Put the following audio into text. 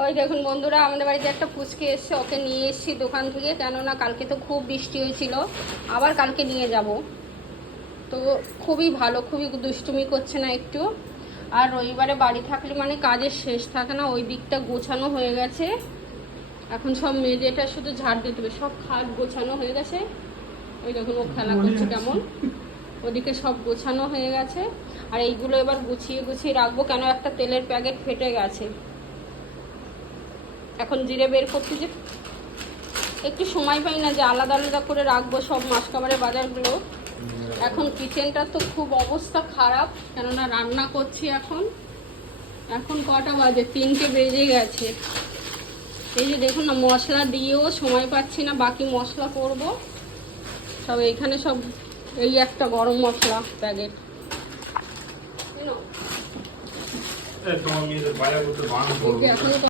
ওই দেখুন বন্ধুরা, আমাদের বাড়িতে একটা পুচকে এসছে, ওকে নিয়ে এসেছি দোকান থেকে, কেননা কালকে তো খুব বৃষ্টি হয়েছিল, আবার কালকে নিয়ে যাব। তো খুবই ভালো, খুবই দুষ্টুমি করছে না একটু। আর রবিবারে বাড়ি থাকলে মানে কাজের শেষ থাকে না, ওই দিকটা গোছানো হয়ে গেছে। এখন সব মেঝেটা শুধু ঝাড় দিতে হবে, সব খাট গোছানো হয়ে গেছে। ওই দেখুন ও খেলা করছে কেমন, ওদিকে সব গোছানো হয়ে গেছে। আর এইগুলো এবার গুছিয়ে গুছিয়ে রাখবো, কেন একটা তেলের প্যাকেট ফেটে গেছে। এখন জিরে বের করতে যে একটু সময় পাই না যে আলাদা আলাদা করে রাখবো সব মাস খাবারের বাজারগুলো। এখন কিচেনটা তো খুব অবস্থা খারাপ, কেননা রান্না করছি এখন। এখন কটা বাজে, 3টে বেজে গেছে। এই যে দেখুন না, মশলা দিয়েও সময় পাচ্ছি না, বাকি মশলা করব সব এইখানে। সব এই একটা গরম মশলা প্যাকেট, তোমার মেয়েদের বাজার করতে বারণ করবো।